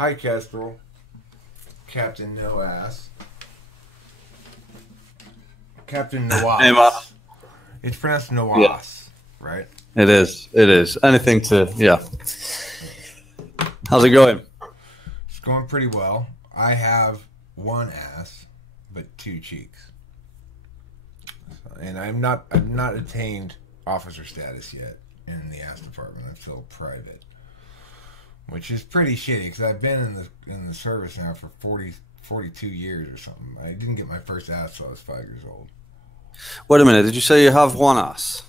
Hi, Kestrel. Captain No Ass. Captain Noas. Hey, Matt. It's pronounced Noas, right? It is. It is. Anything to, yeah. How's it going? It's going pretty well. I have one ass, but two cheeks. And I've not attained officer status yet in the ass department. I'm still private, which is pretty shitty because I've been in the service now for 42 years or something. I didn't get my first ass till I was 5 years old. Wait a minute. Did you say you have one ass?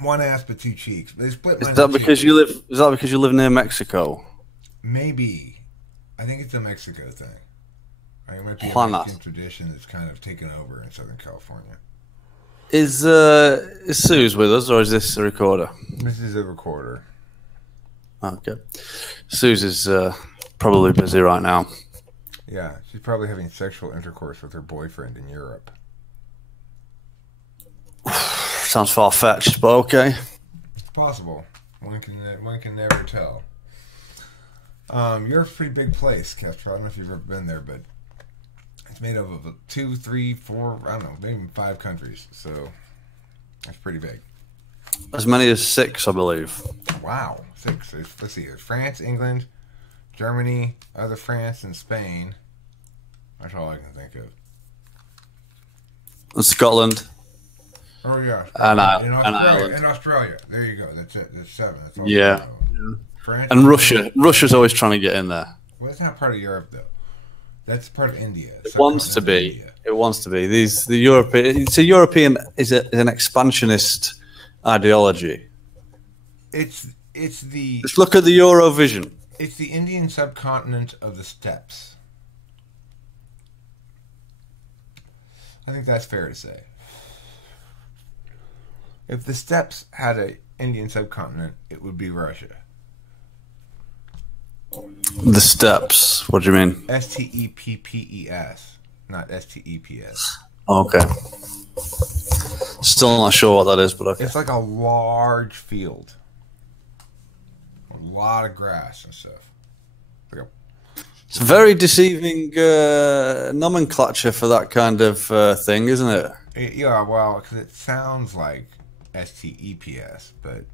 One ass but two cheeks. They split. Is that because you live? Is that because you live near Mexico? Maybe. I think it's a Mexico thing. It might be a One Mexican ass. tradition that's kind of taken over in Southern California. Is Sue's with us, or is this a recorder? This is a recorder. Okay. Sue's is probably busy right now. Yeah, she's probably having sexual intercourse with her boyfriend in Europe. Sounds far-fetched, but okay. It's possible. One can never tell. Europe's a pretty big place, Kester. I don't know if you've ever been there, but it's made up of 2, 3, 4, I don't know, maybe 5 countries. So that's pretty big. As many as 6, I believe. Wow, 6. Let's see here: France, England, Germany, other France, and Spain. That's all I can think of. And Scotland. Oh yeah, And in Australia. Ireland. In Australia, there you go. That's it. That's 7. That's all Yeah. I know. France And Russia. Russia's always trying to get in there. Well, that's not part of Europe though. That's part of India. It wants to be. India. It wants to be. The European. It's a European. Is an expansionist ideology. It's the Let's look at the Eurovision. It's the Indian subcontinent of the steppes. I think that's fair to say. If the steppes had an Indian subcontinent, it would be Russia. The steppes. What do you mean? Steppes, not STEPS. Okay. Still not sure what that is, but okay. It's like a large field. A lot of grass and stuff. It's a very deceiving nomenclature for that kind of thing, isn't it? Yeah, well, because it sounds like STEPS, but,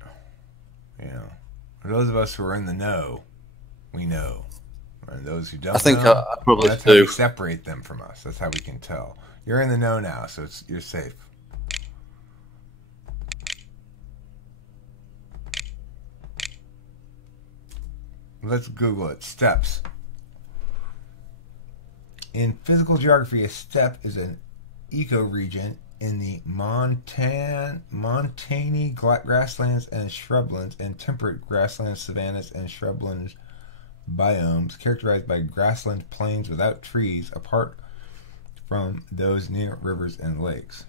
you know, for those of us who are in the know, we know. And those who don't I think know, I probably that's how do. we separate them from us. That's how we can tell. You're in the know now, so you're safe. Let's Google it. Steppes. In physical geography, a steppe is an ecoregion in the montane grasslands and shrublands and temperate grasslands, savannas, and shrublands biomes characterized by grassland plains without trees apart from those near rivers and lakes.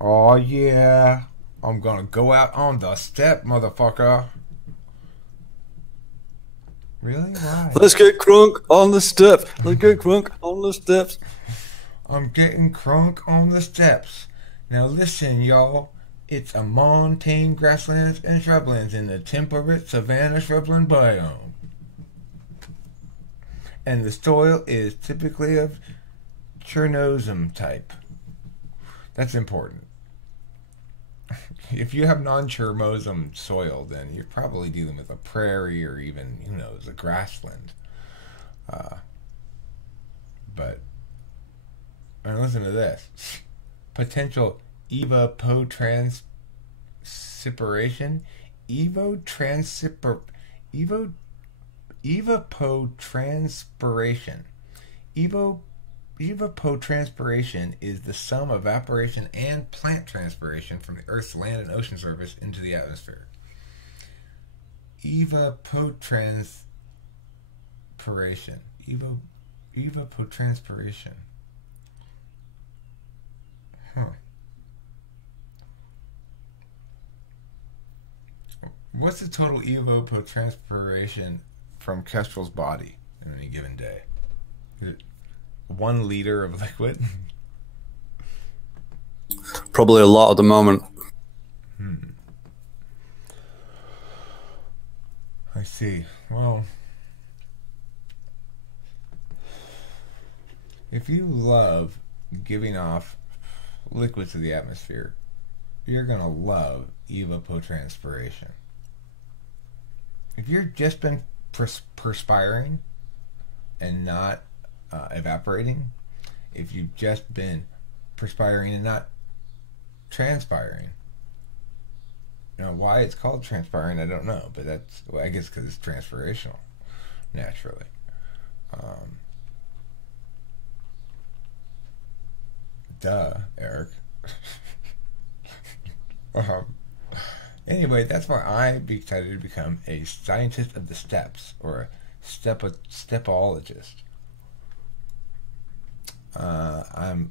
Oh yeah, I'm gonna go out on the steppe, motherfucker. Really? Why? Let's get crunk on the steps. Let's get crunk on the steps. I'm getting crunk on the steps. Now listen, y'all. It's a montane grasslands and shrublands in the temperate savanna shrubland biome. And the soil is typically of Chernozem type. That's important. If you have non-Chernozem soil, then you're probably dealing with a prairie or even, who knows, a grassland. But, and listen to this. Potential evapotranspiration. Evapotranspiration. Evapotranspiration is the sum of evaporation and plant transpiration from the Earth's land and ocean surface into the atmosphere. Evapotranspiration. Evapotranspiration. Huh. What's the total evapotranspiration from Kestrel's body in any given day? Is it 1 liter of liquid? Probably a lot at the moment. I I see. Well, if you love giving off liquids to the atmosphere, you're going to love evapotranspiration. If you've just been perspiring and not evaporating, if you've just been perspiring and not transpiring, you know, why it's called transpiring, I don't know, but that's, well, I guess because it's transpirational, naturally. Duh, Eric. Anyway, that's why I decided to become a scientist of the steps, or a stepologist. I'm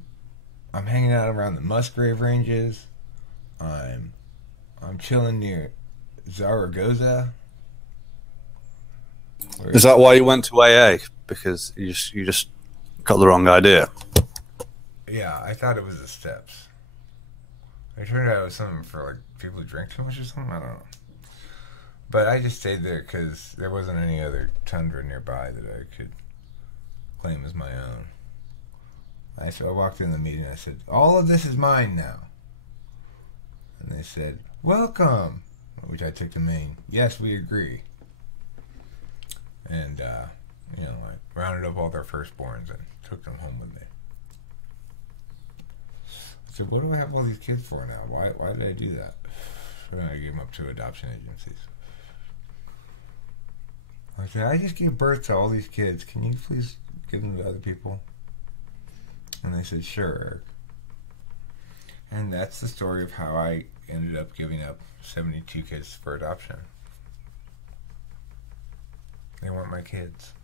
hanging out around the Musgrave Ranges. I'm chilling near Zaragoza. Is that why you went to AA? Because you just got the wrong idea. Yeah, I thought it was the steps. It turned out it was something for like people who drink too much or something. I don't know. But I just stayed there because there wasn't any other tundra nearby that I could claim as my own. So I walked in the meeting and I said, all of this is mine now. And they said, welcome. Which I took to mean, yes, we agree. And, you know, I rounded up all their firstborns and took them home with me. I said, what do I have all these kids for now? Why did I do that? And I gave them up to adoption agencies. I said, I just gave birth to all these kids. Can you please give them to other people? And they said, sure, Eric. And that's the story of how I ended up giving up 72 kids for adoption. They weren't my kids.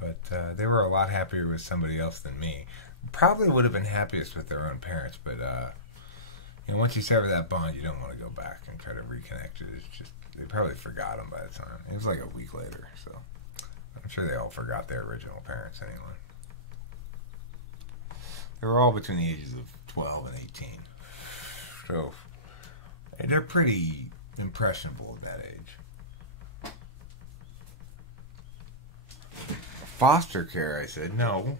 But they were a lot happier with somebody else than me. Probably would have been happiest with their own parents, but you know, once you sever that bond, you don't want to go back and try to reconnect it. It's just, they probably forgot them by the time. It was like a week later, so I'm sure they all forgot their original parents anyway. They were all between the ages of 12 and 18. So they're pretty impressionable at that age. Foster care, I said, no.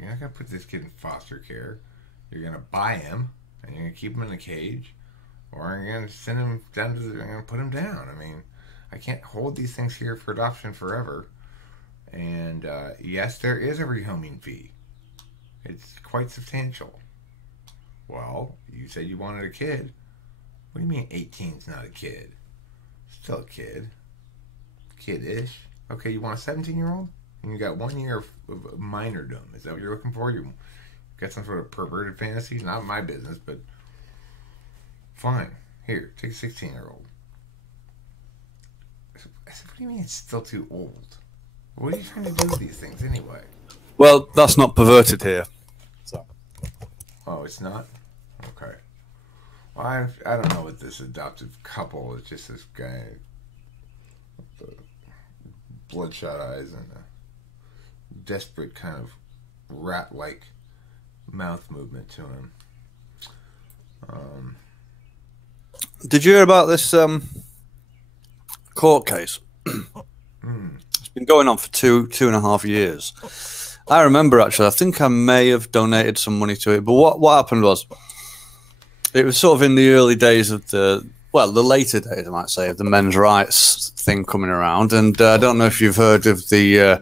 You're not going to put this kid in foster care. You're going to buy him, and you're going to keep him in a cage, or you're going to send him down to you're going to put him down. I mean, I can't hold these things here for adoption forever. And, yes, there is a rehoming fee. It's quite substantial. Well, you said you wanted a kid. What do you mean 18's not a kid? Still a kid. Kid-ish. Okay, you want a 17-year-old? And you got 1 year of minordom. Is that what you're looking for? You got some sort of perverted fantasy? Not my business, but fine. Here, take a 16-year-old. I said, what do you mean it's still too old? What are you trying to do with these things anyway? Well, that's not perverted here. So. Oh, it's not? Okay. Well, I don't know what this adoptive couple is. Just this guy with the bloodshot eyes and a desperate kind of rat-like mouth movement to him. Did you hear about this court case? It's been going on for two and a half years. I remember, actually, I think I may have donated some money to it, but what happened was, it was sort of in the early days of the later days, I might say, of the men's rights thing coming around, and I don't know if you've heard of the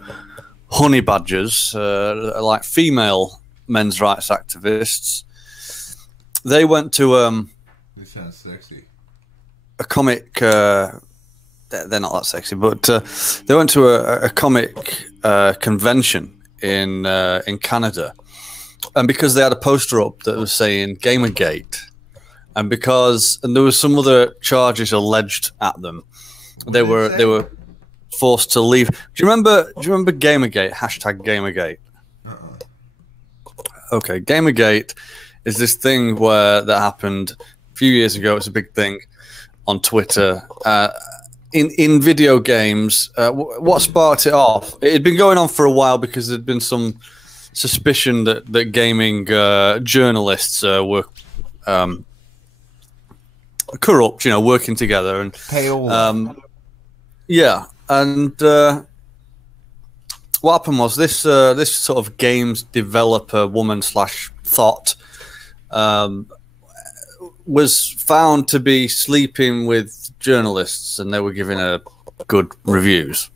honey badgers, like female men's rights activists. They went to This sounds sexy. a comic. They're not that sexy, but they went to a comic convention in Canada, and because they had a poster up that was saying Gamergate, and there was some other charges alleged at them, they were forced to leave. Do you remember Gamergate? Hashtag Gamergate. Okay, Gamergate is this thing that happened a few years ago. It's a big thing on Twitter. In video games, what sparked it off? It had been going on for a while because there'd been some suspicion that gaming journalists were corrupt, you know, working together and Payola. yeah, and what happened was this this sort of games developer woman slash thought was found to be sleeping with journalists, and they were giving her good reviews.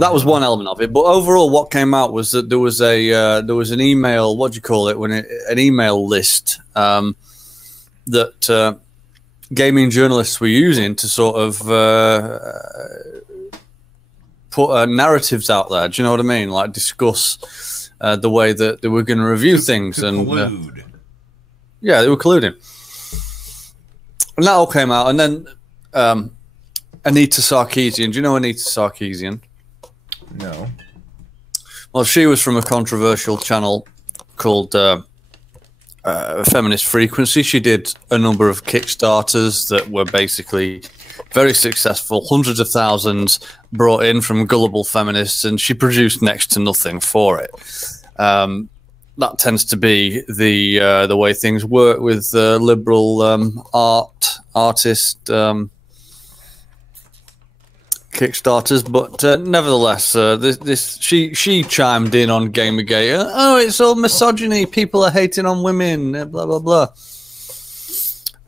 That was one element of it, but overall, what came out was that there was an email. What do you call it? An email list that gaming journalists were using to sort of put narratives out there. Do you know what I mean? Like discuss the way that they were going to review things and collude. Yeah, they were colluding, and that all came out. And then Anita Sarkeesian. Do you know Anita Sarkeesian? No. Well, she was from a controversial channel called Feminist Frequency. She did a number of Kickstarters that were basically very successful, hundreds of thousands brought in from gullible feminists, and she produced next to nothing for it. That tends to be the way things work with liberal artist Kickstarters, but nevertheless, she chimed in on Gamergate. Oh, it's all misogyny. People are hating on women. Blah blah blah.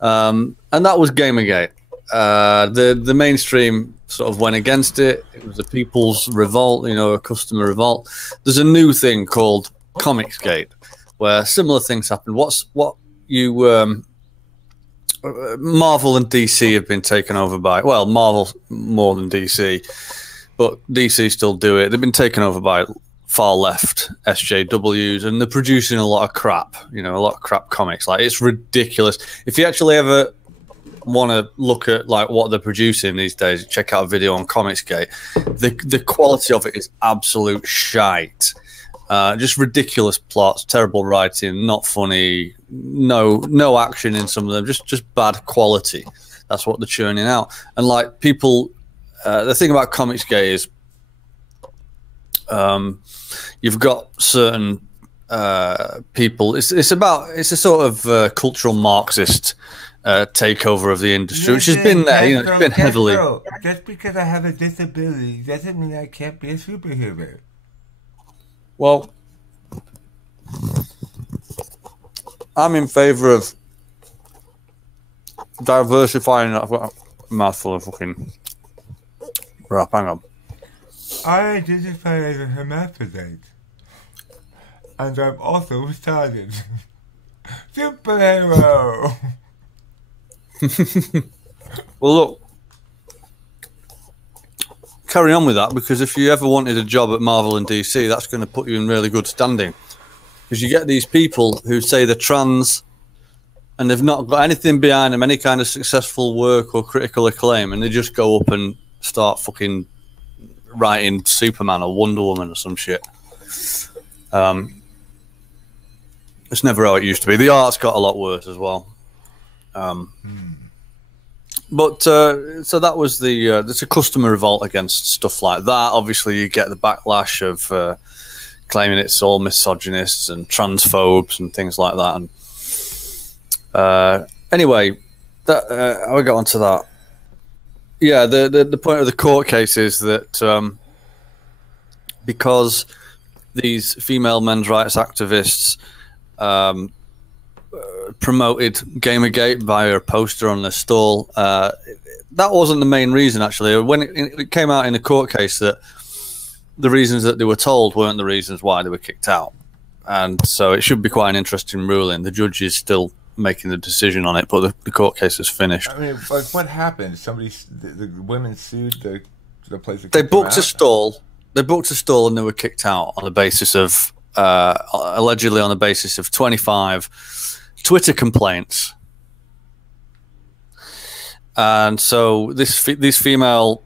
And that was Gamergate. The mainstream sort of went against it. It was a people's revolt, you know, a customer revolt. There's a new thing called Comicsgate, where similar things happen. What you Marvel and DC have been taken over by, well, Marvel more than DC, but DC still do it. They've been taken over by far left SJWs, and they're producing a lot of crap, you know, a lot of crap comics. Like, it's ridiculous. If you actually ever want to look at like what they're producing these days, check out a video on Comicsgate. The quality of it is absolute shite. Just ridiculous plots, terrible writing, not funny, no action in some of them, just bad quality. That's what they're churning out. And like people, the thing about Comicsgate is you've got certain people. It's a sort of cultural Marxist takeover of the industry, which has been there. You know, it's been heavily. Just because I have a disability doesn't mean I can't be a superhero. Well, I'm in favor of diversifying. I've got a mouthful of fucking rap. Hang on. I identify as a hermaphrodite, and I'm also retarded. Superhero. Well, look. Carry on with that, because if you ever wanted a job at Marvel and DC, that's going to put you in really good standing, because you get these people who say they're trans and they've not got anything behind them, any kind of successful work or critical acclaim, and they just go up and start fucking writing Superman or Wonder Woman or some shit. It's never how it used to be. The art's got a lot worse as well. But so that was there's a customer revolt against stuff like that. Obviously, you get the backlash of claiming it's all misogynists and transphobes and things like that. And anyway, that I got onto that. Yeah, the point of the court case is that because these female men's rights activists promoted Gamergate via a poster on their stall. That wasn't the main reason, actually. When it came out in the court case that the reasons that they were told weren't the reasons why they were kicked out. And so it should be quite an interesting ruling. The judge is still making the decision on it, but the court case is finished. I mean, like, what happened? The women sued the place. They booked a stall. They booked a stall and they were kicked out on the basis of allegedly on the basis of 25 Twitter complaints. And so these female,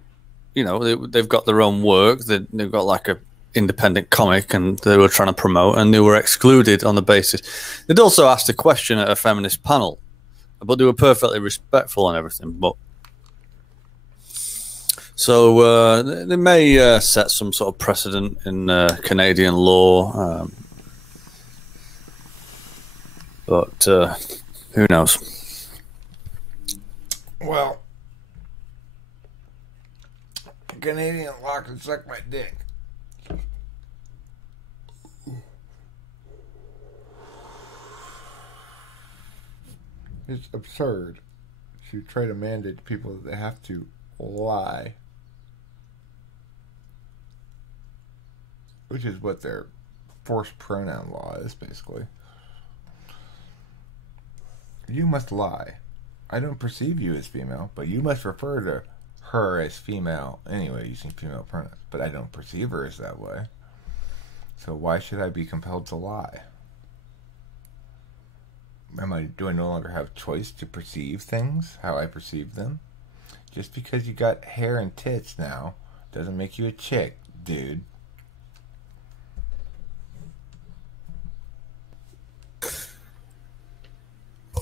you know, they've got their own work. They've got like a independent comic, and they were trying to promote, and they were excluded on the basis. They'd also asked a question at a feminist panel, but they were perfectly respectful and everything. But so they may set some sort of precedent in Canadian law, but who knows? Well, Canadian law can suck my dick. It's absurd to try to mandate to people that they have to lie, which is what their forced pronoun law is, basically. You must lie. I don't perceive you as female, but you must refer to her as female anyway, using female pronouns. But I don't perceive her as that way. So why should I be compelled to lie? Do I no longer have choice to perceive things how I perceive them? Just because you got hair and tits now doesn't make you a chick, dude.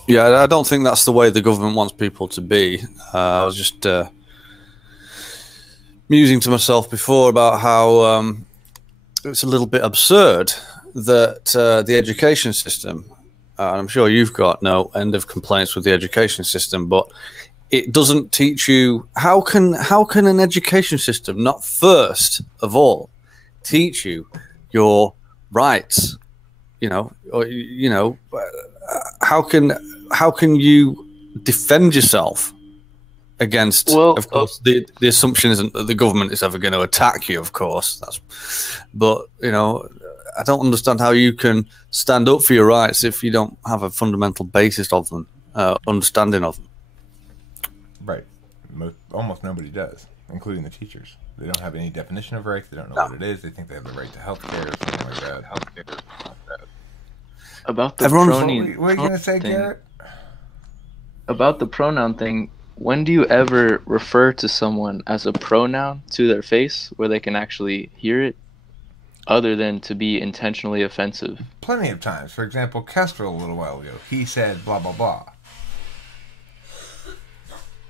Yeah, I don't think that's the way the government wants people to be. I was just musing to myself before about how it's a little bit absurd that the education system, and I'm sure you've got no end of complaints with the education system, but it doesn't teach you how can an education system not first of all teach you your rights, how can you defend yourself against, of course, the assumption isn't that the government is ever going to attack you, of course, but I don't understand how you can stand up for your rights if you don't have a fundamental basis of them, understanding of them. Right. Almost nobody does, including the teachers. They don't have any definition of rights. They don't know what it is. They think they have the right to health care or something like that. About the pronoun. What are you going to say, Garrett? About the pronoun thing, when do you ever refer to someone as a pronoun to their face where they can actually hear it, other than to be intentionally offensive? Plenty of times. For example, Kestrel a little while ago, he said blah, blah, blah.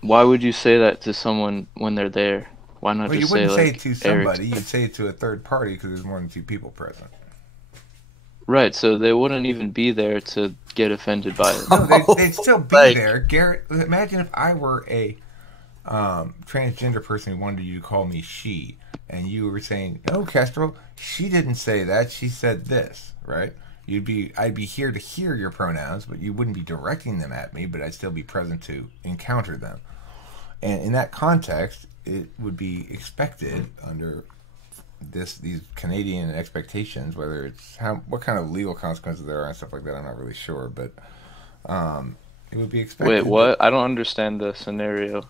Why would you say that to someone when they're there? Why not just say, you wouldn't say like, it to somebody. You'd say it to a third party because there's more than 2 people present. Right, so they wouldn't even be there to get offended by it. No, they'd still be there. Garrett, imagine if I were a transgender person who wanted you to call me she, and you were saying, "No, Kestrel, she didn't say that. She said this." Right? I'd be here to hear your pronouns, but you wouldn't be directing them at me. But I'd still be present to encounter them. And in that context, it would be expected under these Canadian expectations, whether it's what kind of legal consequences there are and stuff like that, I'm not really sure, but it would be expected. Wait, what? I don't understand the scenario.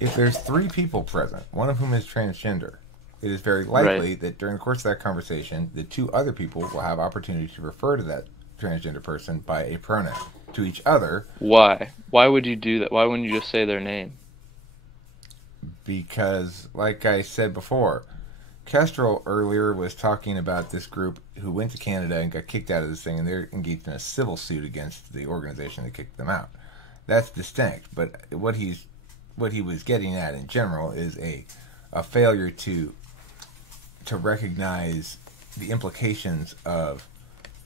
If there's 3 people present, one of whom is transgender, it is very likely that during the course of that conversation, the 2 other people will have opportunity to refer to that transgender person by a pronoun to each other. Why? Why would you do that? Why wouldn't you just say their name? Because, like I said before, Kestrel earlier was talking about this group who went to Canada and got kicked out of this thing, and they're engaged in a civil suit against the organization that kicked them out. That's distinct, but what he was getting at in general is a failure to recognize the implications of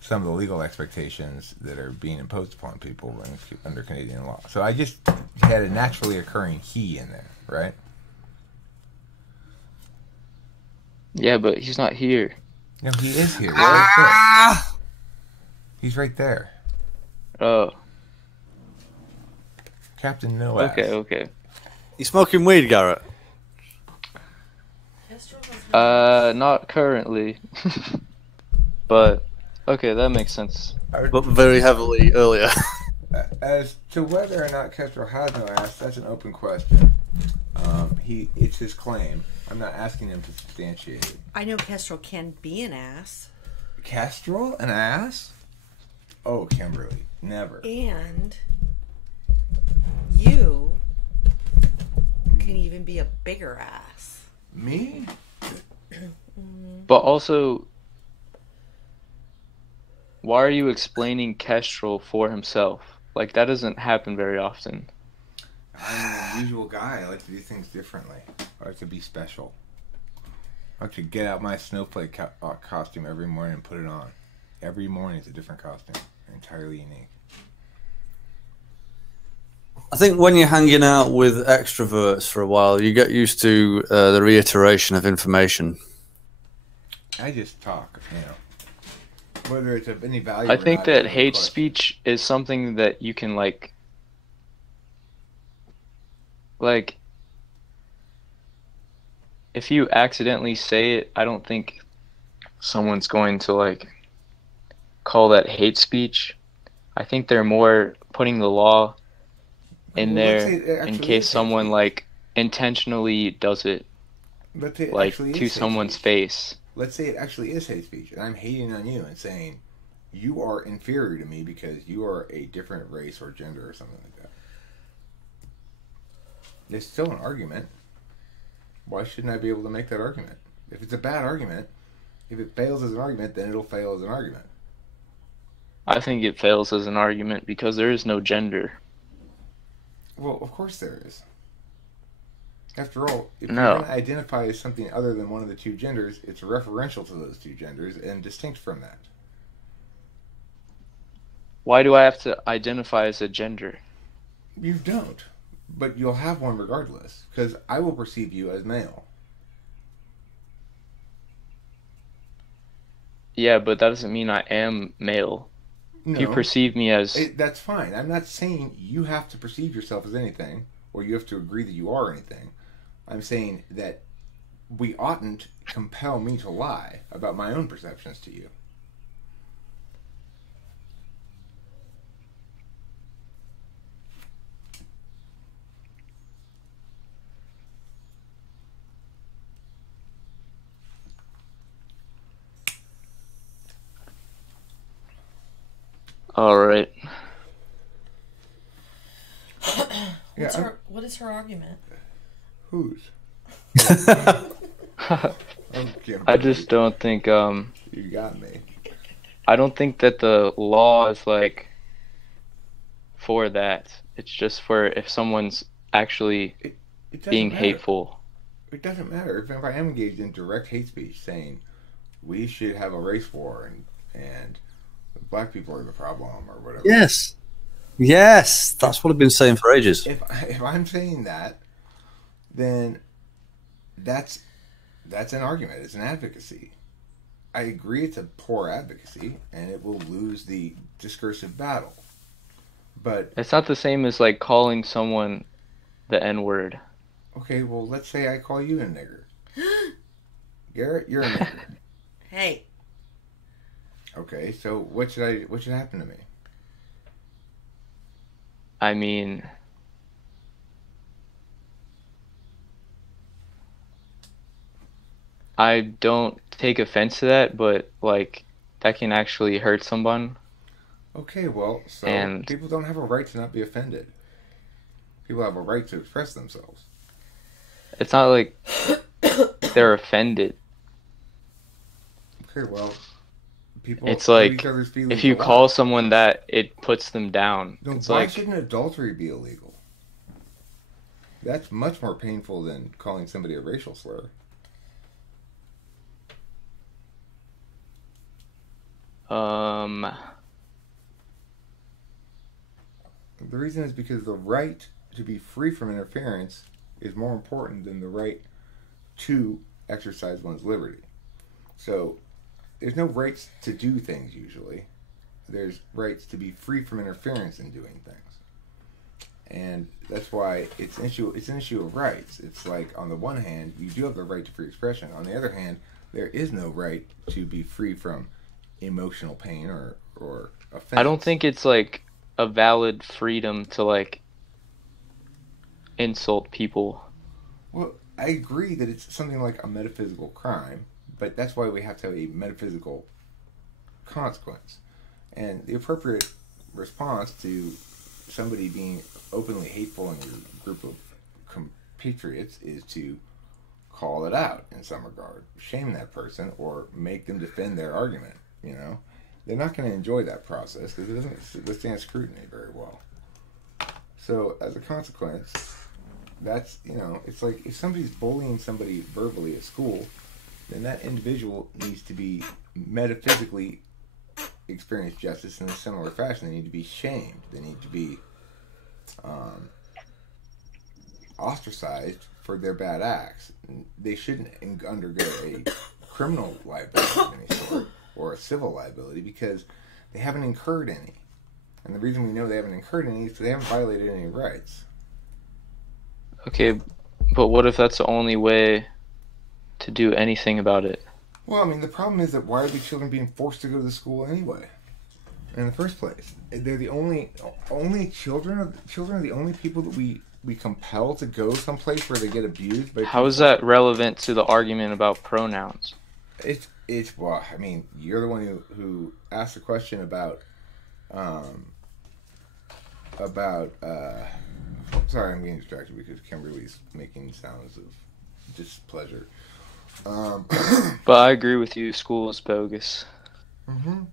some of the legal expectations that are being imposed upon people under Canadian law. So I just had a naturally occurring he in there, right? Yeah, but he's not here. No, he is here. Right there. He's right there. Oh. Captain No Ass. Okay. You smoking weed, Garrett? Not currently. But, okay, that makes sense. But very heavily earlier. As to whether or not Kestrel has no ass, that's an open question. It's his claim. I'm not asking him to substantiate it. I know Kestrel can be an ass. Kestrel? An ass? Oh, Kimberly. Never. And you can even be a bigger ass. Me? But also, why are you explaining Kestrel for himself? Like, that doesn't happen very often. I'm an unusual guy. I like to do things differently. I like to be special. I like to get out my snowflake costume every morning and put it on. Every morning it's a different costume. Entirely unique. I think when you're hanging out with extroverts for a while, you get used to the reiteration of information. I just talk, whether it's of any value. I or think not, that is hate question. speech is something that you can like if you accidentally say it, I don't think someone's going to like call that hate speech. I think they're more putting the law in Well, let's say there it in actually case is hate someone speech. like intentionally does it Let's say it like actually to is hate someone's speech. face. Let's say it actually is hate speech, and I'm hating on you and saying you are inferior to me because you are a different race or gender or something like that. It's still an argument. Why shouldn't I be able to make that argument? If it's a bad argument, if it fails as an argument, then it'll fail as an argument. I think it fails as an argument because there is no gender. Well, of course there is. After all, if No. you're going to identify as something other than one of the two genders, it's referential to those two genders and distinct from that. Why do I have to identify as a gender? You don't. But you'll have one regardless, because I will perceive you as male. Yeah, but that doesn't mean I am male. No, You perceive me as that's fine. I'm not saying you have to perceive yourself as anything, or you have to agree that you are anything. I'm saying that we oughtn't compel me to lie about my own perceptions to you. all right. What is her argument? Whose? I just don't think You got me. I don't think that the law is like for that. It's just for if someone's actually It doesn't being matter. hateful. It doesn't matter if I am engaged in direct hate speech, saying we should have a race war and black people are the problem or whatever. Yes, that's what I've been saying for ages. If I'm saying that, then that's an argument. It's an advocacy. I agree it's a poor advocacy, and it will lose the discursive battle. But It's not the same as like calling someone the N-word. okay, well, let's say I call you a nigger. Garrett, you're a nigger. Hey, Okay, so what should happen to me? I mean, I don't take offense to that, but like that can actually hurt someone. Okay, well, so And- people don't have a right to not be offended. People have a right to express themselves. It's not like they're offended. Okay, well, people It's hurt like each other's feelings if you a lot. call someone that, it puts them down. No, It's why like shouldn't adultery be illegal? That's much more painful than calling somebody a racial slur. The reason is because the right to be free from interference is more important than the right to exercise one's liberty. So, there's no rights to do things usually. There's rights to be free from interference in doing things. And that's why it's an issue of rights. It's like, on the one hand, you do have the right to free expression. On the other hand, there is no right to be free from emotional pain or offense. I don't think it's like a valid freedom to like insult people. Well, I agree that it's something like a metaphysical crime, but that's why we have to have a metaphysical consequence. And the appropriate response to somebody being openly hateful in your group of compatriots is to call it out in some regard, shame that person, or make them defend their argument. You know, they're not going to enjoy that process because it doesn't withstand scrutiny very well. So, as a consequence, that's, you know, it's like if somebody's bullying somebody verbally at school, then that individual needs to be metaphysically experience justice in a similar fashion. They need to be shamed. They need to be ostracized for their bad acts. They shouldn't undergo a criminal liability of any sort or a civil liability because they haven't incurred any. And the reason we know they haven't incurred any is because they haven't violated any rights. Okay, but what if that's the only way to do anything about it? Well, I mean, the problem is that why are the children being forced to go to the school anyway? In the first place, they're the only children are the only people that we compel to go someplace where they get abused by. How is that relevant to the argument about pronouns? It's well, I mean, you're the one who asked the question about sorry, I'm getting distracted because Kimberly's making sounds of displeasure. But I agree with you. School is bogus. Mm-hmm.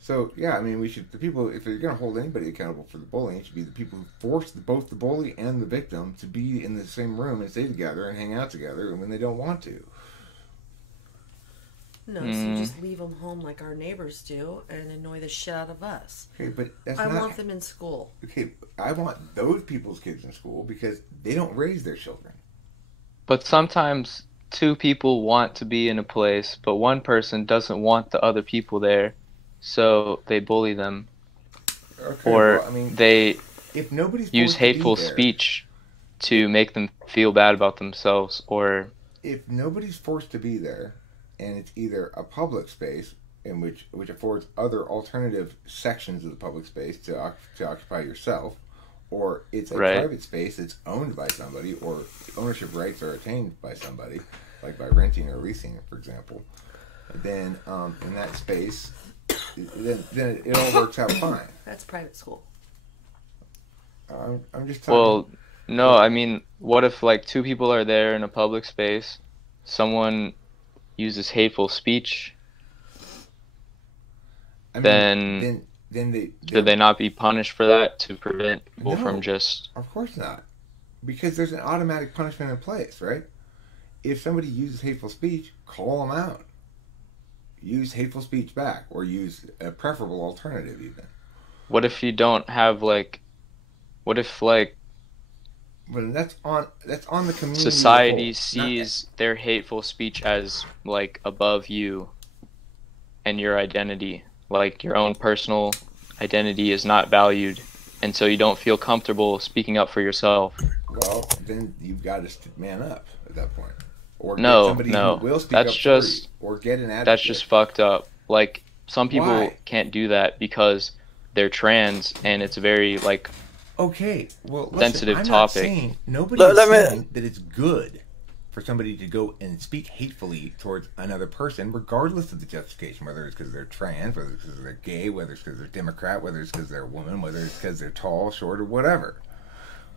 So yeah, I mean, the people, if they're going to hold anybody accountable for the bullying, it should be the people who forced both the bully and the victim to be in the same room and stay together and hang out together when they don't want to. No, so just leave them home like our neighbors do and annoy the shit out of us. Okay, but I want them in school. Okay, I want those people's kids in school because they don't raise their children. But sometimes two people want to be in a place, but one person doesn't want the other people there, so they bully them. Okay, or well, I mean, they if nobody's use hateful speech to make them feel bad about themselves, or if nobody's forced to be there, and it's either a public space in which affords other alternative sections of the public space to occupy yourself, or it's a private space that's owned by somebody, or ownership rights are attained by somebody, like by renting or leasing, for example, then in that space, then it all works out fine. That's private school. I'm just talking. Well, no, I mean, what if like two people are there in a public space, someone uses hateful speech, then should they not be punished for that to prevent people from just... Of course not. Because there's an automatic punishment in place, right? If somebody uses hateful speech, call them out. Use hateful speech back, or use a preferable alternative even. What if you don't have like... What if like... But that's on the community. Society sees their hateful speech as like above you and your identity. Like your own personal identity is not valued, and so you don't feel comfortable speaking up for yourself. Well, then you've got to man up at that point, or get No, somebody who will speak that's up just for you, or get an advocate. That's just fucked up. Like some people Why? can't do that because they're trans, and it's very like okay. Well, listen, sensitive I'm topic. Not saying, nobody's saying that it's good for somebody to go and speak hatefully towards another person, regardless of the justification, whether it's because they're trans, whether it's because they're gay, whether it's because they're Democrat, whether it's because they're a woman, whether it's because they're tall, short, or whatever.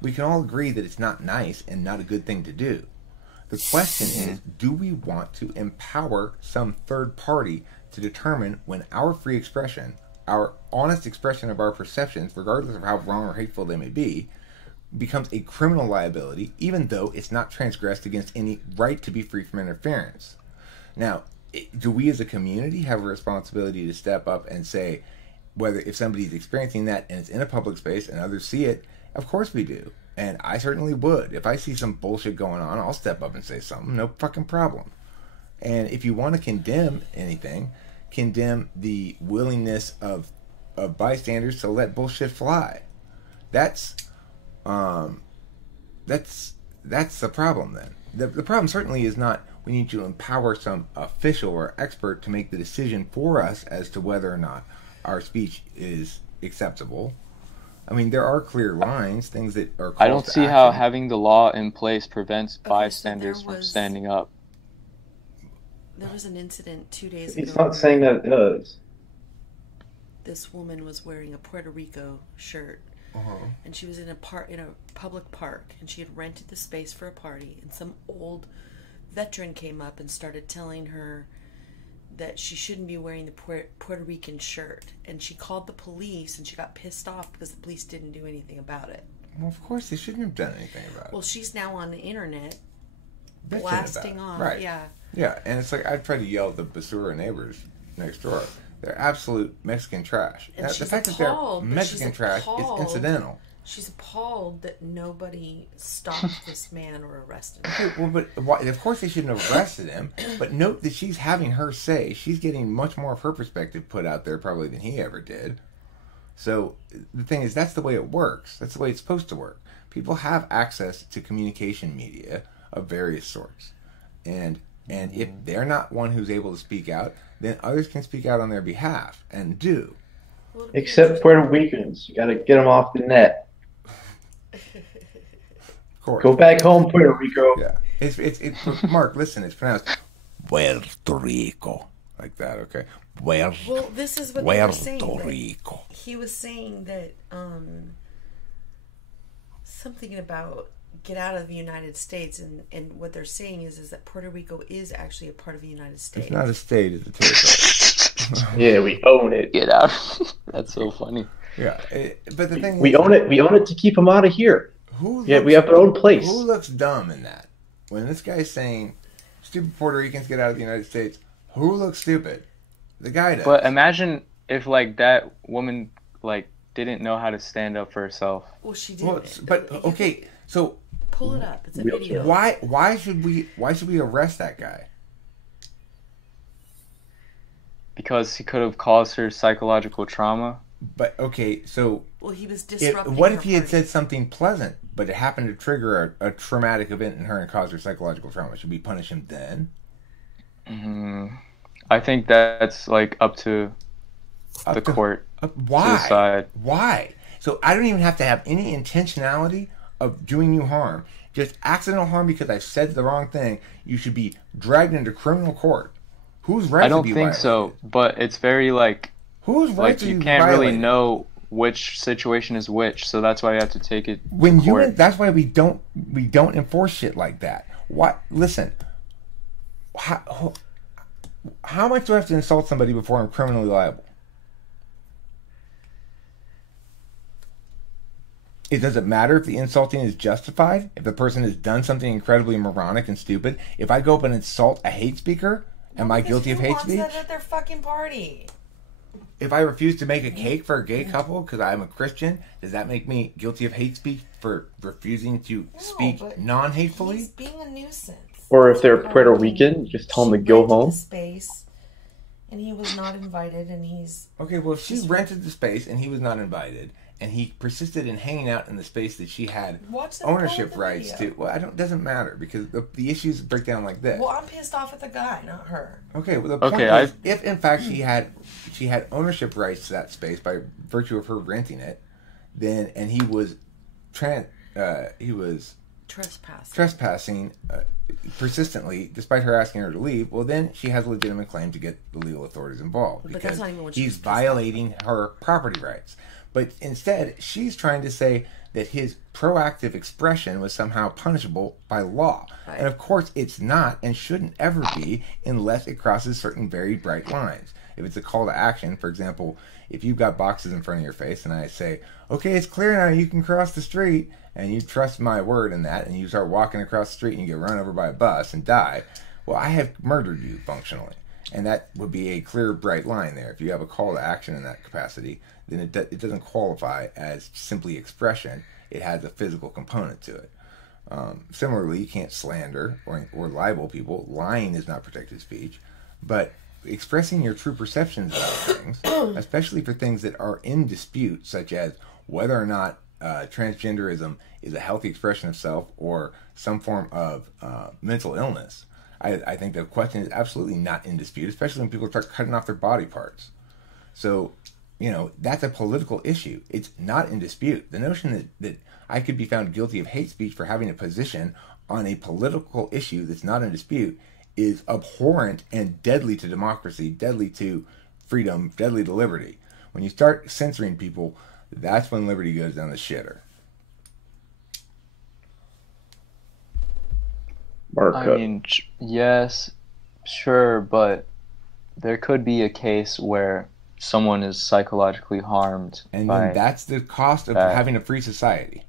We can all agree that it's not nice and not a good thing to do. The question is, do we want to empower some third party to determine when our free expression, our honest expression of our perceptions, regardless of how wrong or hateful they may be, becomes a criminal liability, even though it's not transgressed against any right to be free from interference? Now, do we as a community have a responsibility to step up and say, whether if somebody's experiencing that and it's in a public space and others see it? Of course we do. And I certainly would. If I see some bullshit going on, I'll step up and say something. No fucking problem. And if you want to condemn anything, condemn the willingness of bystanders to let bullshit fly. That's the problem then. The problem certainly is not we need to empower some official or expert to make the decision for us as to whether or not our speech is acceptable. I mean, there are clear lines, things that are called I don't to see action. how having the law in place prevents bystanders so from standing up. There was an incident 2 days ago. He's not saying that it does. This woman was wearing a Puerto Rico shirt, and she was in a public park, and she had rented the space for a party, and some old veteran came up and started telling her that she shouldn't be wearing the Puerto Rican shirt, and she called the police, and she got pissed off because the police didn't do anything about it. Well, of course, they shouldn't have done anything about it. Well, she's now on the internet Bitching blasting about it. off. Right. Yeah. Yeah, and it's like I've tried to yell at the basura neighbors next door. They're absolute Mexican trash. And The she's fact that appalled, they're but Mexican she's trash appalled. is incidental. She's appalled that nobody stopped this man or arrested him. Okay, well, but why, of course they shouldn't have arrested him. But note that she's having her say. She's getting much more of her perspective put out there probably than he ever did. So the thing is, that's the way it works. That's the way it's supposed to work. People have access to communication media of various sorts, and if they're not one who's able to speak out, then others can speak out on their behalf and do. Except Puerto Ricans, you got to get them off the net. Go back home, Puerto Rico. Yeah, it's Mark. Listen, it's pronounced Puerto Rico like that. Okay, Well, this is what they were saying. Puerto Rico. He was saying that something about get out of the United States, and what they're saying is that Puerto Rico is actually a part of the United States. It's not a state; it's a territory. Yeah, we own it. Get out. That's so funny. Yeah, but the thing We is, own it. We own it to keep them out of here. We have our own place. Who looks dumb in that? When this guy's saying, "Stupid Puerto Ricans get out of the United States," who looks stupid? The guy does. But imagine if like that woman like didn't know how to stand up for herself. Well, she did. Well, but okay, so Pull it up. It's a video. why should we arrest that guy? Because he could have caused her psychological trauma. But okay, so Well, he was disrupting. what if her he had party. said something pleasant, but it happened to trigger a traumatic event in her and cause her psychological trauma? Should we punish him then? I think that's like up to the court. Why? To decide. Why? So I don't even have to have any intentionality of doing you harm. Just accidental harm because I said the wrong thing. You should be dragged into criminal court. Who's right? I don't to be think violated? so, but it's very like Who's right to you be can't really violated? know which situation is which, so that's why you have to take it When to court. you, that's why we don't enforce shit like that. What? Listen, how much do I have to insult somebody before I'm criminally liable? It doesn't matter if the insulting is justified. If the person has done something incredibly moronic and stupid. If I go up and insult a hate speaker, am I guilty of hate speech? Who wants that at their fucking party? If I refuse to make a cake for a gay couple because I'm a Christian, does that make me guilty of hate speech for refusing to speak but non-hatefully? He's being a nuisance. Or if they're Puerto Rican, just tell them to go home. Space, and he was not invited, and he's Okay, well, if she rented the space and he was not invited, and he persisted in hanging out in the space that she had Watch the ownership video. rights to, well, doesn't matter because the issues break down like this. Well, I'm pissed off at the guy, not her. Okay, well, the point Okay, is, if in fact she had ownership rights to that space by virtue of her renting it, then and he was trespassing persistently, despite her asking her to leave. Well, then she has a legitimate claim to get the legal authorities involved But because that's not even what she he's was pissed off violating her property rights. But instead, she's trying to say that his proactive expression was somehow punishable by law. Right. And of course, it's not and shouldn't ever be unless it crosses certain very bright lines. If it's a call to action, for example, if you've got boxes in front of your face and I say, okay, it's clear now, you can cross the street, and you trust my word in that, and you start walking across the street and you get run over by a bus and die, well, I have murdered you functionally. And that would be a clear, bright line there. If you have a call to action in that capacity, then it doesn't qualify as simply expression. It has a physical component to it. Similarly, you can't slander or libel people. Lying is not protected speech. But expressing your true perceptions about things, especially for things that are in dispute, such as whether or not transgenderism is a healthy expression of self or some form of mental illness, I think the question is absolutely not in dispute, especially when people start cutting off their body parts. So, that's a political issue. It's not in dispute. The notion that I could be found guilty of hate speech for having a position on a political issue that's not in dispute is abhorrent and deadly to democracy, deadly to freedom, deadly to liberty. When you start censoring people, that's when liberty goes down the shitter. I mean, yes, sure, but there could be a case where someone is psychologically harmed. And then that's the cost of having a free society.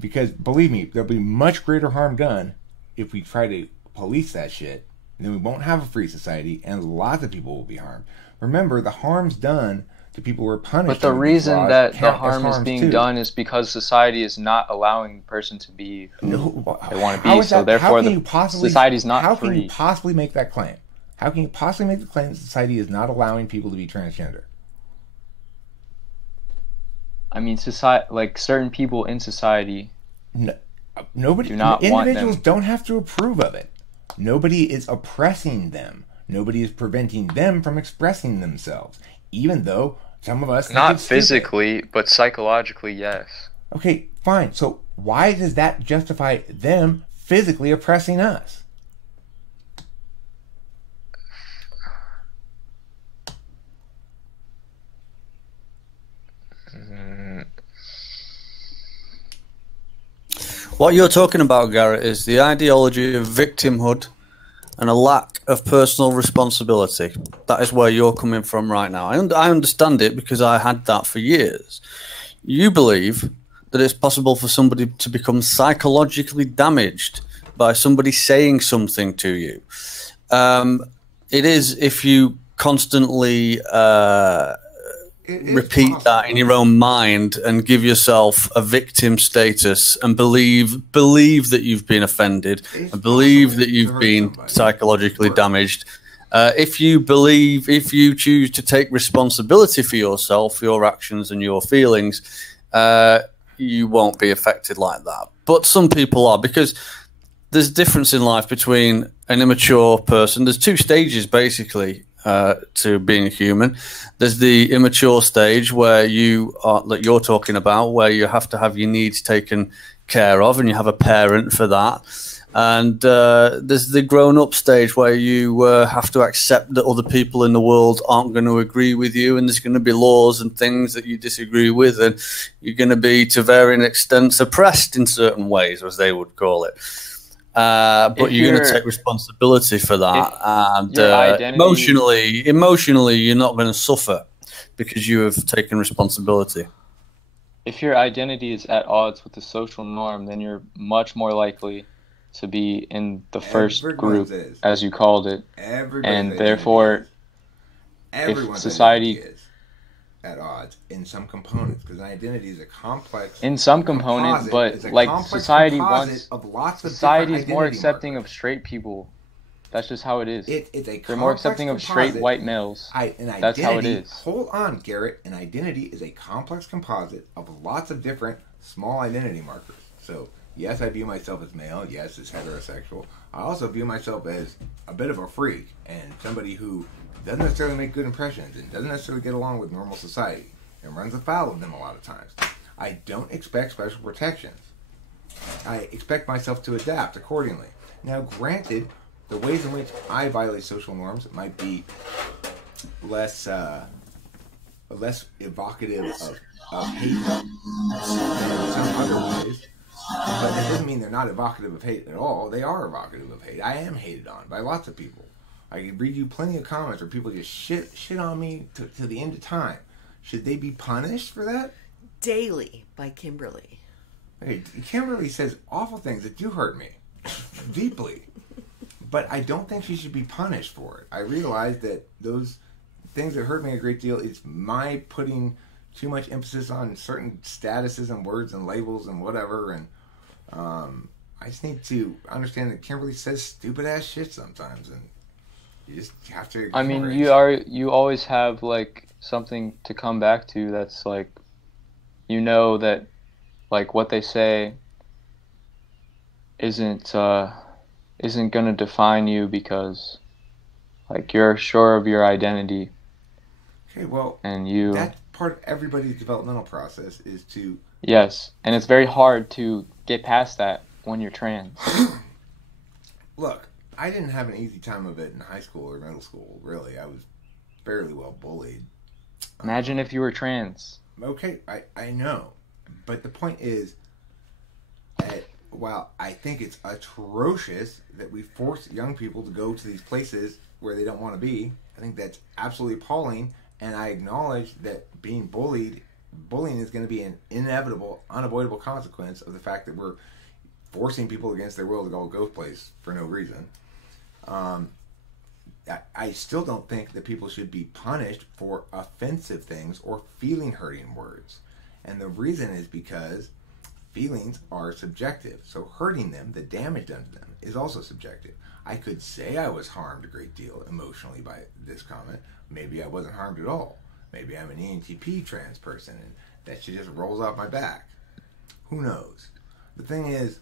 Because, believe me, there'll be much greater harm done if we try to police that shit. And then we won't have a free society, and lots of people will be harmed. remember, the harm's done to people who are punished. But the reason that the harm is being too. done is because society is not allowing the person to be who they want to be. So That, therefore, society's not How free. can you possibly make that claim? How can you possibly make the claim that society is not allowing people to be transgender? I mean, society, like certain people in society, nobody. Do not want individuals them. don't have to approve of it. Nobody is oppressing them. Nobody is preventing them from expressing themselves, even though some of us think not it's stupid. physically, but psychologically, yes. Okay, fine. So why does that justify them physically oppressing us? What you're talking about, Garrett, is the ideology of victimhood and a lack of personal responsibility. That is where you're coming from right now. I understand it because I had that for years. You believe that it's possible for somebody to become psychologically damaged by somebody saying something to you. It is if you constantly repeat that in your own mind and give yourself a victim status and believe that you've been offended and believe that you've been psychologically damaged. If you choose to take responsibility for yourself, your actions and your feelings, you won't be affected like that. But some people are, because there's a difference in life between an immature person. There's two stages basically to being a human. There's the immature stage where that you're talking about, where you have to have your needs taken care of, and you have a parent for that. And there's the grown-up stage where you have to accept that other people in the world aren't going to agree with you, and there's going to be laws and things that you disagree with, and you're going to be, to varying extents, oppressed in certain ways, as they would call it. But you're going to take responsibility for that, and emotionally, you're not going to suffer because you have taken responsibility. If your identity is at odds with the social norm, then you're much more likely to be in the first group, as you called it, and therefore, if society is at odds in some components, because identity is a complex. In some components, but like society wants, society is more accepting of straight people. That's just how it is. They're more accepting of straight white males. That's how it is. Hold on, Garrett. An identity is a complex composite of lots of different small identity markers. So, yes, I view myself as male. Yes, as heterosexual. I also view myself as a bit of a freak and somebody who doesn't necessarily make good impressions and doesn't necessarily get along with normal society and runs afoul of them a lot of times. I don't expect special protections. I expect myself to adapt accordingly. Now, granted, the ways in which I violate social norms might be less evocative of hate than some other ways, but that doesn't mean they're not evocative of hate at all. They are evocative of hate. I am hated on by lots of people. I can read you plenty of comments where people just shit on me to the end of time. Should they be punished for that? Daily by Kimberly. Okay, Kimberly says awful things that do hurt me deeply. But I don't think she should be punished for it. I realize that those things that hurt me a great deal is my putting too much emphasis on certain statuses and words and labels and whatever. And I just need to understand that Kimberly says stupid ass shit sometimes, and you just have to. I mean, you always have like something to come back to. That's like, you know, that like what they say isn't going to define you, because like you're sure of your identity. Okay, well, and that's part of everybody's developmental process is to. Yes, and it's very hard to get past that when you're trans. Look, I didn't have an easy time of it in high school or middle school, really. I was fairly well bullied. Imagine if you were trans. Okay, I know. But the point is, while I think it's atrocious that we force young people to go to these places where they don't want to be, I think that's absolutely appalling, and I acknowledge that bullying is going to be an inevitable, unavoidable consequence of the fact that we're forcing people against their will to go a place for no reason. I still don't think that people should be punished for offensive things or feeling hurting words. And the reason is because feelings are subjective. So hurting them, the damage done to them, is also subjective. I could say I was harmed a great deal emotionally by this comment. Maybe I wasn't harmed at all. Maybe I'm an ENTP trans person and that shit just rolls off my back. Who knows? The thing is,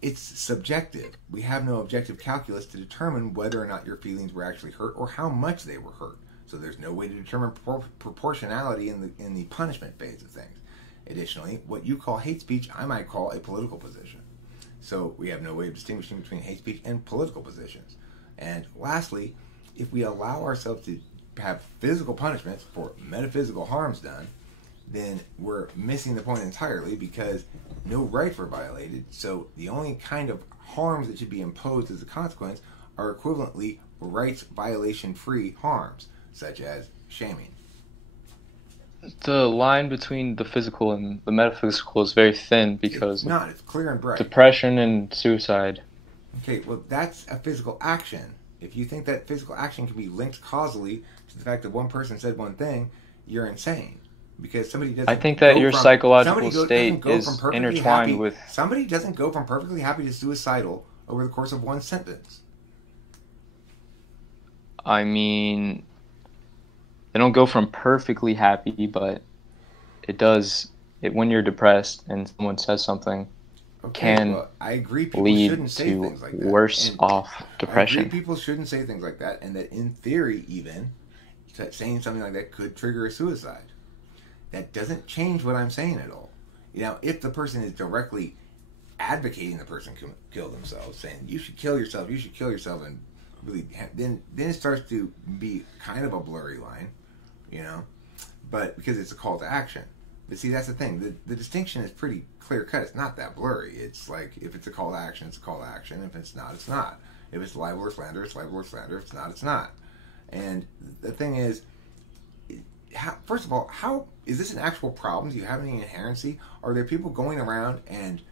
it's subjective. We have no objective calculus to determine whether or not your feelings were actually hurt or how much they were hurt. So there's no way to determine proportionality in the punishment phase of things. Additionally, what you call hate speech, I might call a political position. So we have no way of distinguishing between hate speech and political positions. And lastly, if we allow ourselves to have physical punishments for metaphysical harms done, then we're missing the point entirely because no rights were violated. So the only kind of harms that should be imposed as a consequence are equivalently rights violation-free harms, such as shaming. The line between the physical and the metaphysical is very thin because It's not. It's clear and bright. depression and suicide. Okay, well, that's a physical action. If you think that physical action can be linked causally to the fact that one person said one thing, you're insane. Because somebody doesn't. I think that your psychological state doesn't go is from perfectly intertwined happy, with. Somebody doesn't go from perfectly happy to suicidal over the course of one sentence. I mean, they don't go from perfectly happy, but it does. When you're depressed and someone says something, can I agree. People lead shouldn't say to things like that. worse And off I depression. agree people shouldn't say things like that, and that in theory, even saying something like that could trigger a suicide. That doesn't change what I'm saying at all. If the person is directly advocating the person kill themselves, saying you should kill yourself, and really, then it starts to be kind of a blurry line, but because it's a call to action. But see, that's the thing. The distinction is pretty clear cut. It's not that blurry. It's like if it's a call to action, it's a call to action. If it's not, it's not. If it's libel or slander, it's libel or slander. If it's not, it's not. And the thing is, first of all, how is this an actual problem? Do you have any inherency? Are there people going around and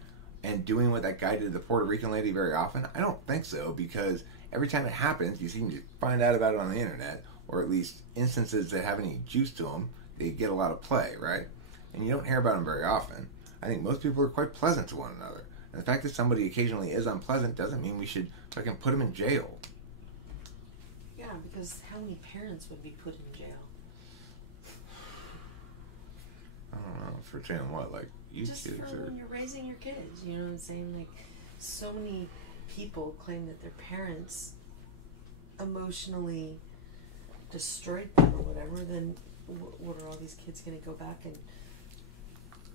doing what that guy did to the Puerto Rican lady very often? I don't think so, because every time it happens, you seem to find out about it on the internet, or at least instances that have any juice to them. They get a lot of play, right? And you don't hear about them very often. I think most people are quite pleasant to one another. And the fact that somebody occasionally is unpleasant doesn't mean we should fucking put them in jail. Yeah, because how many parents would be put in jail? I don't know, for saying what, like you Just kids for when you're raising your kids, you know what I'm saying? Like, so many people claim that their parents emotionally destroyed them or whatever, then what are all these kids going to go back and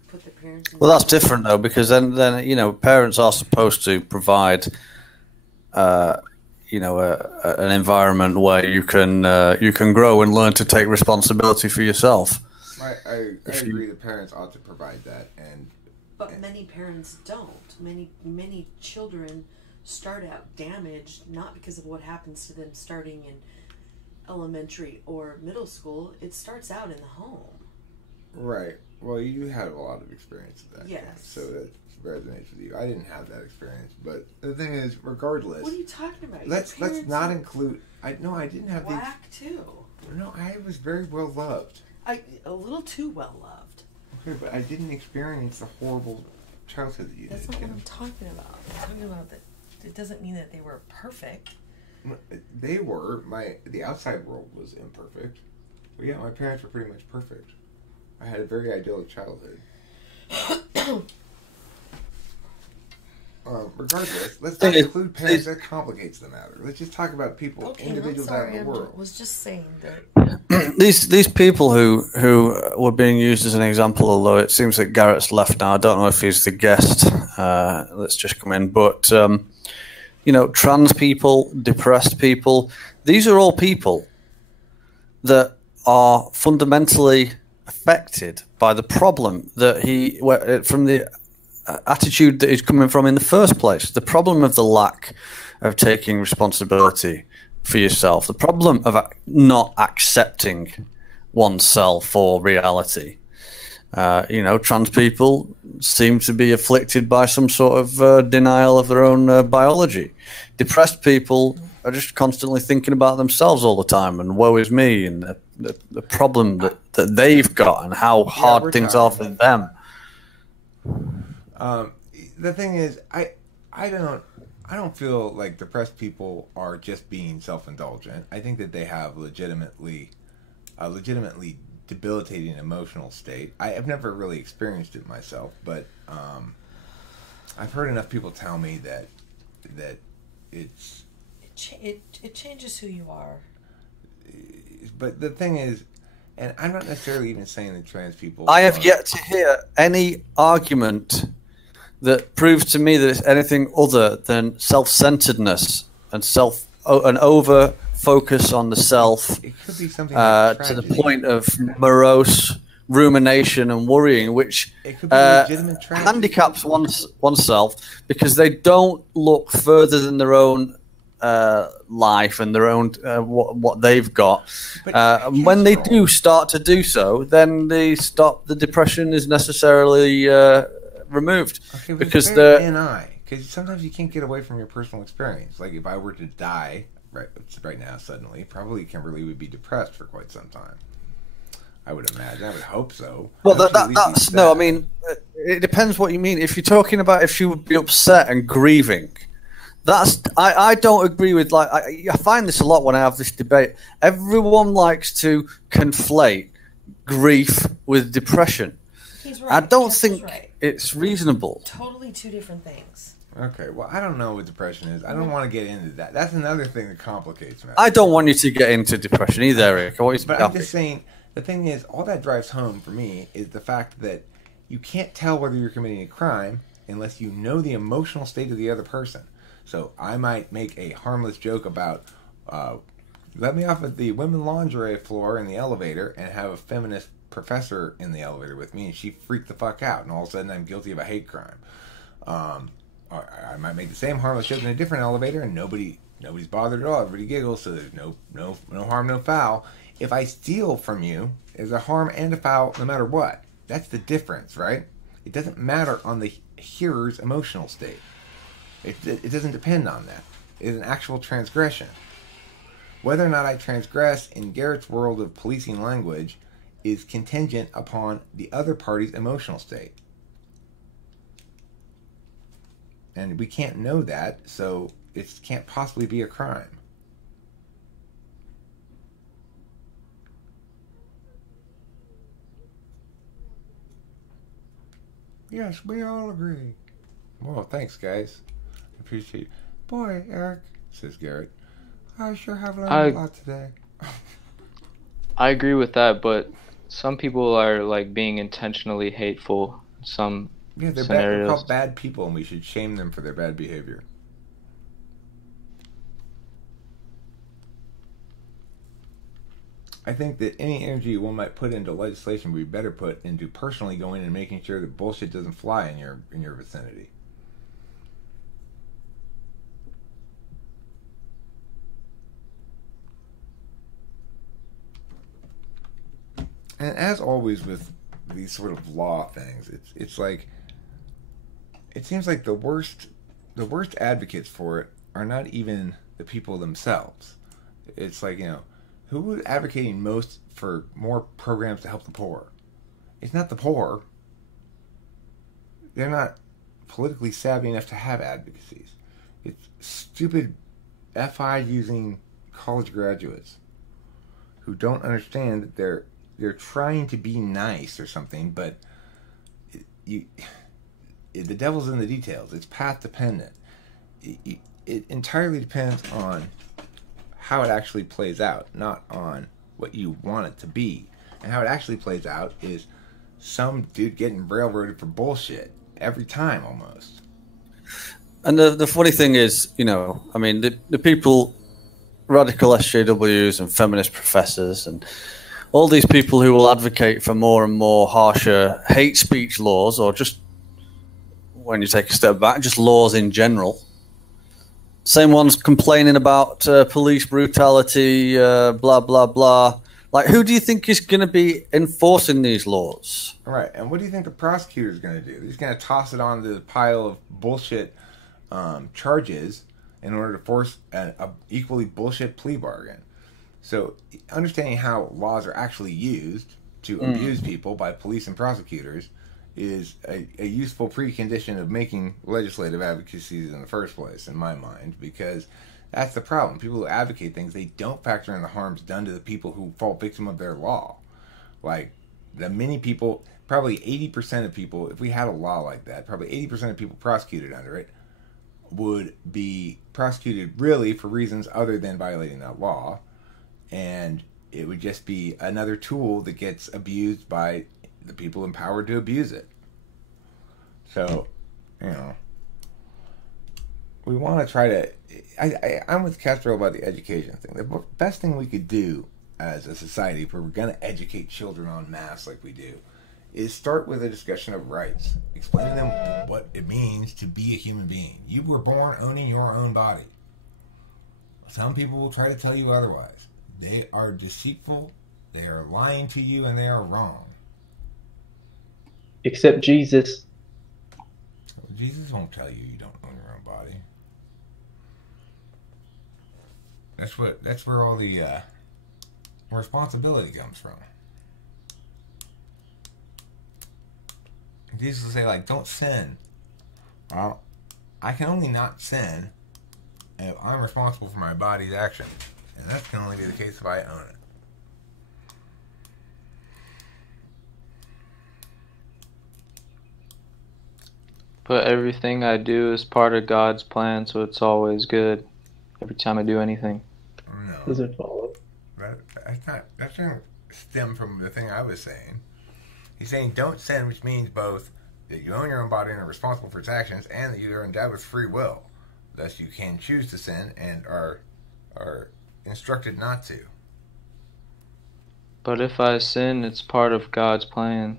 put their parents in Well, that's jail? different though, because then parents are supposed to provide an environment where you can grow and learn to take responsibility for yourself. I agree. The parents ought to provide that, But many parents don't. Many children start out damaged not because of what happens to them starting in elementary or middle school. It starts out in the home. right. Well, you had a lot of experience with that, Yes. so that resonates with you. I didn't have that experience, but the thing is, regardless, What are you talking about? Your let's parents not are include. I didn't have whack too. No, I was very well loved. A little too well loved. Okay, but I didn't experience the horrible childhood that you That's did. not what I'm talking about. I'm talking about that. It doesn't mean that they were perfect. They were. The outside world was imperfect. But yeah, my parents were pretty much perfect. I had a very idyllic childhood. Regardless, let's not include parents. That complicates the matter. Let's just talk about people, individuals out in the world. I was just saying that. These people who were being used as an example, although it seems that Garrett's left now. I don't know if he's the guest. Let's just come in. But trans people, depressed people, these are all people that are fundamentally affected by the problem that from the attitude that he's coming from in the first place. The problem of the lack of taking responsibility for yourself, the problem of not accepting oneself or reality. Trans people seem to be afflicted by some sort of denial of their own biology. Depressed people are just constantly thinking about themselves all the time and woe is me and the problem that they've got and how hard things are for them. The thing is, I don't feel like depressed people are just being self-indulgent. I think that they have legitimately debilitating emotional state. I have never really experienced it myself, but I've heard enough people tell me that it changes who you are. But the thing is, and I'm not necessarily even saying that trans people. I have yet to hear any argument that proves to me that it's anything other than self-centeredness and an over focus on the self. It could be something to the point of morose rumination and worrying, which it could be legitimate handicaps oneself because they don't look further than their own life and their own what they've got. When they do start to do so, then the depression is necessarily removed, okay, because because sometimes you can't get away from your personal experience. Like if I were to die right now suddenly, probably Kimberly would be depressed for quite some time. I would imagine. I would hope so. Well, that's no. I mean, it depends what you mean. If you're talking about if she would be upset and grieving, I don't agree with. Like I find this a lot when I have this debate. Everyone likes to conflate grief with depression. He's right. I don't think it's reasonable. Totally two different things. Okay, well, I don't know what depression is. I don't want to get into that. That's another thing that complicates matters. I don't want you to get into depression either, Eric. I want you to be happy. I'm just saying, the thing is, all that drives home for me is the fact that you can't tell whether you're committing a crime unless you know the emotional state of the other person. So I might make a harmless joke about, let me off at the women lingerie floor in the elevator and have a feminist professor in the elevator with me, and she freaked the fuck out, and all of a sudden I'm guilty of a hate crime. I might make the same harmless joke in a different elevator, and nobody's bothered at all. Everybody giggles, so there's no harm, no foul. If I steal from you, there's a harm and a foul no matter what. That's the difference, right? It doesn't matter on the hearer's emotional state. It doesn't depend on that. It's an actual transgression. Whether or not I transgress in Garrett's world of policing language is contingent upon the other party's emotional state. And we can't know that, so it can't possibly be a crime. Yes, we all agree. Well, thanks, guys. Appreciate it. Boy, Eric, says Garrett, I sure have learned a lot today. I agree with that, but some people are like being intentionally hateful. Some they're called bad people, and we should shame them for their bad behavior. I think that any energy one might put into legislation would be better put into personally going and making sure that bullshit doesn't fly in your vicinity. And as always with these sort of law things, it's like it seems like the worst advocates for it are not even the people themselves. It's like, who is advocating most for more programs to help the poor? It's not the poor. They're not politically savvy enough to have advocacies. It's stupid FI using college graduates who don't understand that they're trying to be nice or something, but the devil's in the details. It's path dependent. It entirely depends on how it actually plays out, not on what you want it to be. And how it actually plays out is some dude getting railroaded for bullshit every time almost. And the funny thing is, I mean, the people, radical SJWs and feminist professors and all these people who will advocate for more and more harsher hate speech laws, or just, when you take a step back, just laws in general. Same ones complaining about police brutality, blah, blah, blah. Like, who do you think is going to be enforcing these laws? Right, and what do you think the prosecutor's going to do? He's going to toss it on the pile of bullshit charges in order to force a equally bullshit plea bargain. So understanding how laws are actually used to abuse people by police and prosecutors is a useful precondition of making legislative advocacies in the first place, in my mind, because that's the problem. People who advocate things, they don't factor in the harms done to the people who fall victim of their law. Like, the many people, probably 80% of people, if we had a law like that, probably 80% of people prosecuted under it would be prosecuted really for reasons other than violating that law. And it would just be another tool that gets abused by the people empowered to abuse it. So, you know, we want to try to... I'm with Castro about the education thing. The best thing we could do as a society, if we're going to educate children en masse like we do, is start with a discussion of rights. Explain to them what it means to be a human being. You were born owning your own body. Some people will try to tell you otherwise. They are deceitful, they are lying to you, and they are wrong. Except Jesus. Jesus won't tell you you don't own your own body. That's where all the responsibility comes from. Jesus will say, like, don't sin. Well, I can only not sin if I'm responsible for my body's actions. And that can only be the case if I own it. But everything I do is part of God's plan, so it's always good every time I do anything. No. Does it follow? That doesn't stem from the thing I was saying. He's saying don't sin, which means both that you own your own body and are responsible for its actions, and that you are endowed with free will. Thus, you can choose to sin and are instructed not to. But if I sin, it's part of God's plan.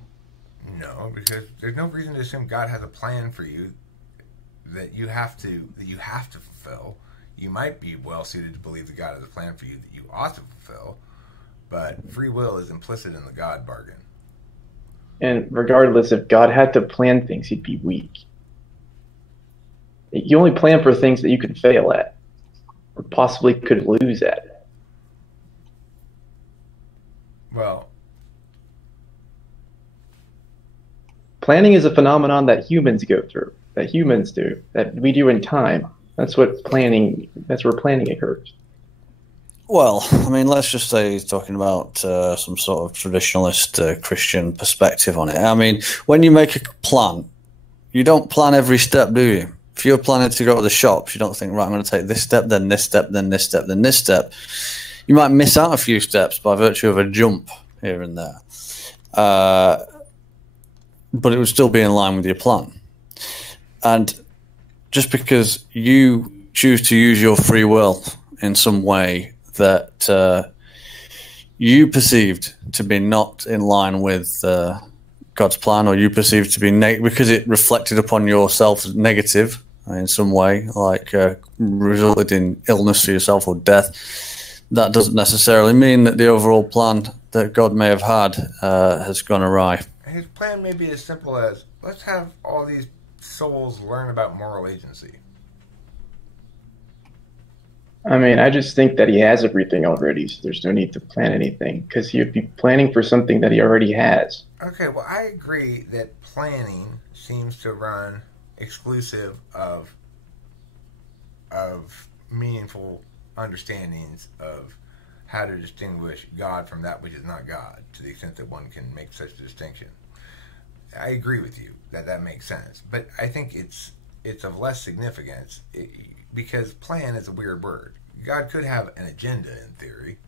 No, because there's no reason to assume God has a plan for you that you have to fulfill. You might be well suited to believe that God has a plan for you that you ought to fulfill, but free will is implicit in the God bargain. And regardless, if God had to plan things, he'd be weak. You only plan for things that you could fail at, or possibly could lose at. Well, planning is a phenomenon that humans go through, that humans do, that we do in time. That's where planning occurs. Well, I mean, let's just say he's talking about some sort of traditionalist Christian perspective on it. I mean, when you make a plan, you don't plan every step, do you? If you're planning to go to the shops, you don't think, right, I'm going to take this step, then this step, then this step, then this step. You might miss out a few steps by virtue of a jump here and there. But it would still be in line with your plan. And just because you choose to use your free will in some way that you perceived to be not in line with God's plan, or you perceived to be because it reflected upon yourself as negative in some way, like resulted in illness for yourself or death, that doesn't necessarily mean that the overall plan that God may have had has gone awry. his plan may be as simple as, let's have all these souls learn about moral agency. I mean, I just think that he has everything already, so there's no need to plan anything, because he'd be planning for something that he already has. Okay, well, I agree that planning seems to run exclusive of meaningful understandings of how to distinguish God from that which is not God, to the extent that one can make such a distinction. I agree with you that that makes sense, but I think it's of less significance because plan is a weird word. God could have an agenda in theory,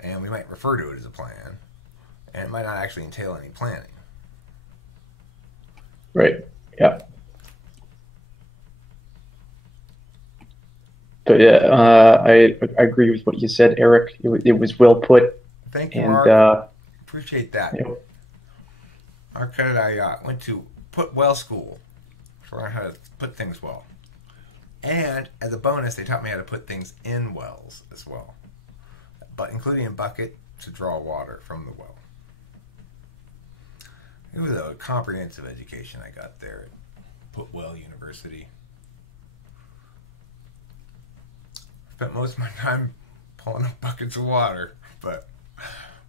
and we might refer to it as a plan, and it might not actually entail any planning. Right. Yeah. But yeah, I agree with what you said, Eric. It was well put. Thank you, and, Mark. Appreciate that. You know, Our credit, I went to Put Well School to learn how to put things well. And as a bonus, they taught me how to put things in wells as well, but including a bucket to draw water from the well. It was a comprehensive education I got there at Put Well University. spent most of my time pulling up buckets of water, but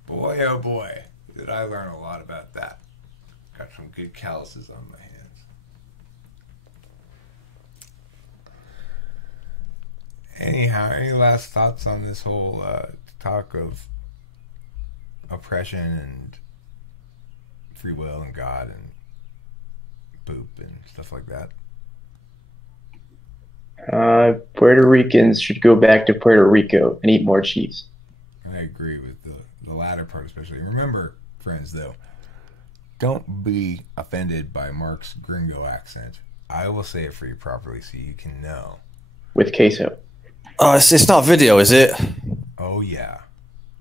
boy, oh boy, did I learn a lot about that. Got some good calluses on my hands. Anyhow, any last thoughts on this whole talk of oppression and free will and God and poop and stuff like that? Puerto Ricans should go back to Puerto Rico and eat more cheese. I agree with the latter part especially. Remember, friends, though, don't be offended by Mark's gringo accent. I will say it for you properly so you can know. With queso. Oh, it's not video, is it? Oh, yeah.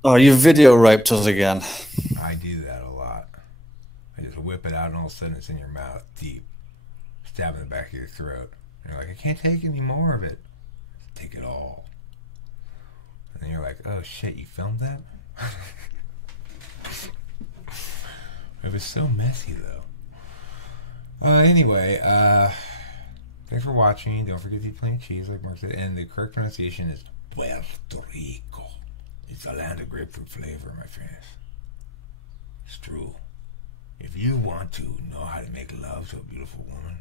Oh, you video raped us again. I do that a lot. I just whip it out and all of a sudden it's in your mouth, deep. Stab in the back of your throat. And you're like, I can't take any more of it. Take it all. And then you're like, oh shit, you filmed that? It was so messy though. Anyway, thanks for watching. Don't forget to eat plenty of cheese, like Mark said. And the correct pronunciation is Puerto Rico. It's a land of grapefruit flavor, my friends. It's true. If you want to know how to make love to a beautiful woman,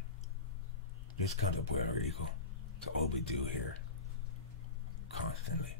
just come to Puerto Rico. That's all we do here. Constantly.